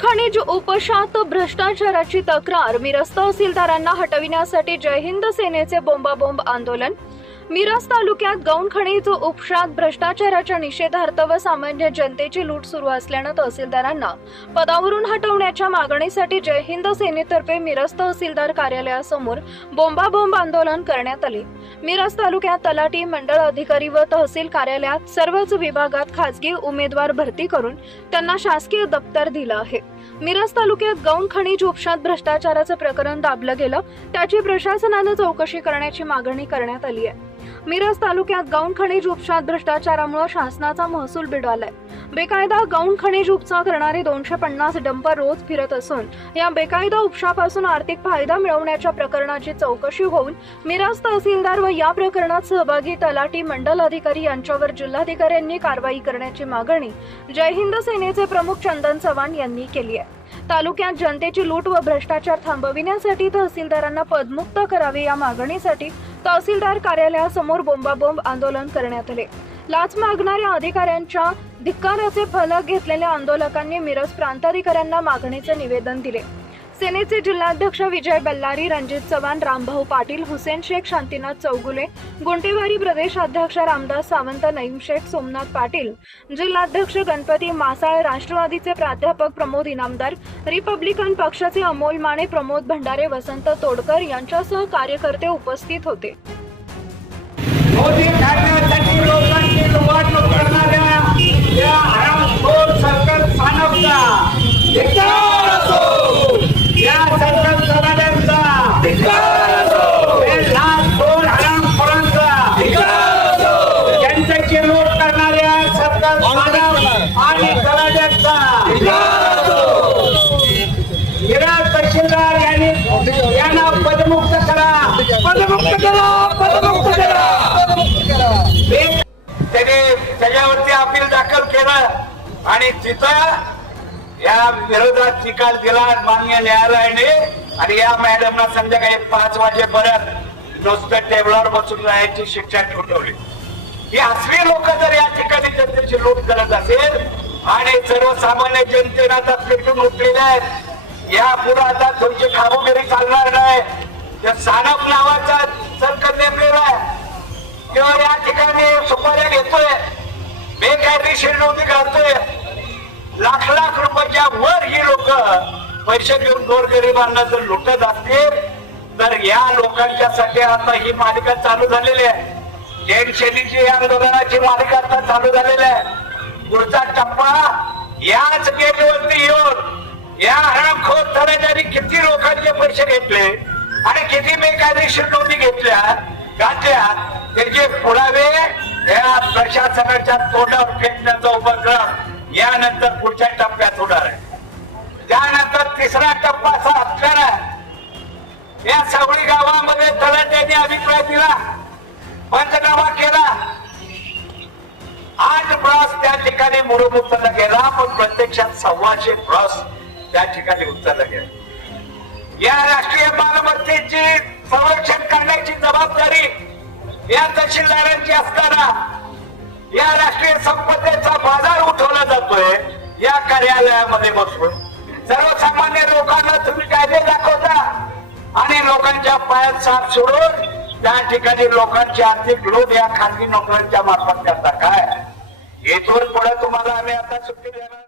खनिज उपशात भ्रष्टाचाराची तक्रार मिरज तहसीलदारांना हटविण्यासाठी जय हिंद सेनेचे बोंबाबोंब आंदोलन मिरज तालुक्यात गौण खनिज उपशात भ्रष्टाचाराच्या निषेधार्थ व सामान्य जनतेची लूट सुरू असल्यानं तहसीलदारांना पदावरून हटवण्याच्या मागणीसाठी जय हिंद सेनेतर्फे मिरज तहसीलदार कार्यालयासमोर बोंबाबोंब आंदोलन करण्यात आले. मिरज तालुक्यात तलाठी मंडळ अधिकारी व तहसील कार्यालयात सर्वच विभागात खासगी उमेदवार भरती करून त्यांना शासकीय दप्तर दिलं आहे. मिरज तालुक्यात गौण खनिज उपशात भ्रष्टाचाराचं प्रकरण दाबलं गेलं त्याची प्रशासनानं चौकशी करण्याची मागणी करण्यात आली आहे. मिरज तालुक्यात गौण खनिज उपशात भ्रष्टाचारामुळे शासनाचा महसूल बिडालाय बेकायदा गौण खनिज उपसा करणारे दोनशे पन्नास डंपर रोज फिरत असून या बेकायदा उपशापासून आर्थिक फायदा मिळवण्याच्या प्रकरणाची चौकशी होऊन मिरज तहसीलदार व या प्रकरणात सहभागी तलाटी मंडल अधिकारी यांच्यावर जिल्हाधिकाऱ्यांनी कारवाई करण्याची मागणी जय हिंद सेनेचे प्रमुख चंदन चव्हाण यांनी केली आहे. तालुक्यात जनतेची लूट व भ्रष्टाचार थांबविण्यासाठी तहसीलदारांना पदमुक्त करावे या मागणीसाठी तहसीलदार कार्यालयासमोर बोंबाबोंब आंदोलन करण्यात आले. लाच मागणाऱ्या अधिकाऱ्यांच्या धिक्काराचे फलक घेतलेल्या आंदोलकांनी मिरज प्रांताधिकाऱ्यांना मागणीचे निवेदन दिले. सेनेचे जिल्हाध्यक्ष विजय बल्लारी रणजित चव्हाण रामभाऊ पाटील हुसेन शेख शांतीनाथ चौगुले गुंटेवारी प्रदेशाध्यक्ष रामदास सावंत नईम शेख सोमनाथ पाटील जिल्हाध्यक्ष गणपती मासाळ राष्ट्रवादीचे प्राध्यापक प्रमोद इनामदार रिपब्लिकन पक्षाचे अमोल माने प्रमोद भंडारे वसंत तोडकर यांच्यासह कार्यकर्ते उपस्थित होते मोदी ठाकरेंसाठी लोकांची लुबाडणूक करणाऱ्या या हरामखोर सरकार स्थानकचा धिक्कार असो या सरकार समाजांचा धिक्कार असो हे लाचखोर हरामखोरांचा धिक्कार असो जनतेची लूट करणाऱ्या सरकार स्थानक आणि समाजांचा धिक्कार असो विराट तहसीलदार यांनी यांना पदमुक्त करा पदमुक्त करा पदमुक्त करा. एक त्याने त्याच्यावरती अपील दाखल केलं आणि तिथं या विरोधात निकाल दिला मान्य न्यायालयाने. आणि या मॅडमना संध्याकाळी पाच वाजेपर्यंत नुसतं टेबलावर बसून राहायची शिक्षा ठोठवली. ही असली लोक जर या ठिकाणी जनतेची लूट करत असेल आणि सर्वसामान्य जनतेनं आता पेटून उठलेल्या आहेत या पुढे आता तुमची खाबोगिरी चालणार नाही. त्या सानप नावाचा सरकार नेमलेला किंवा या ठिकाणी सुपाऱ्या घेतोय. बेकायदेशीर नोंदी काढतोय. लाख लाख रुपयाच्या वर ही लोक पैसे घेऊन गोरगरिबांना जर लुटत असतील. तर या लोकांच्यासाठी आता ही मालिका चालू झालेली आहे. जैन शैलीची या आंदोलनाची मालिका आता चालू झालेली आहे. पुढचा टप्पा याच गेटवरती येऊन या हरामखोर तराजारी किती लोकांचे पैसे घेतले? बेकायदेशीर नोंदी घेतल्या घातल्या. त्याचे पुरावे या प्रशासनाच्या तोंडावर फेकण्याचा उपक्रम यानंतर पुढच्या टप्प्यात होणार आहे. त्यानंतर तिसरा टप्पा असा असणार आहे. या सावळी गावामध्ये तलाट्याने अभिप्राय दिला पंचनामा केला. आठ ब्रॉस त्या ठिकाणी मुरुम उचलला गेला पण प्रत्यक्षात सव्वाशे ब्रॉस त्या ठिकाणी उचलला गेला या राष्ट्रीय मालमत्तेची संरक्षण करण्याची जबाबदारी या तहसीलदारांची असताना या राष्ट्रीय संपत्तीचा बाजार उठवला जातोय या कार्यालयामध्ये बसून. सर्वसामान्य लोकांना तुम्ही कायदे दाखवता आणि लोकांच्या पायात साथ सोडून त्या ठिकाणी लोकांची आर्थिक लोभ या खाजगी नोकऱ्यांच्या मार्फत करता. काय? येथून पुढे तुम्हाला आम्ही आता सुट्टी देणार.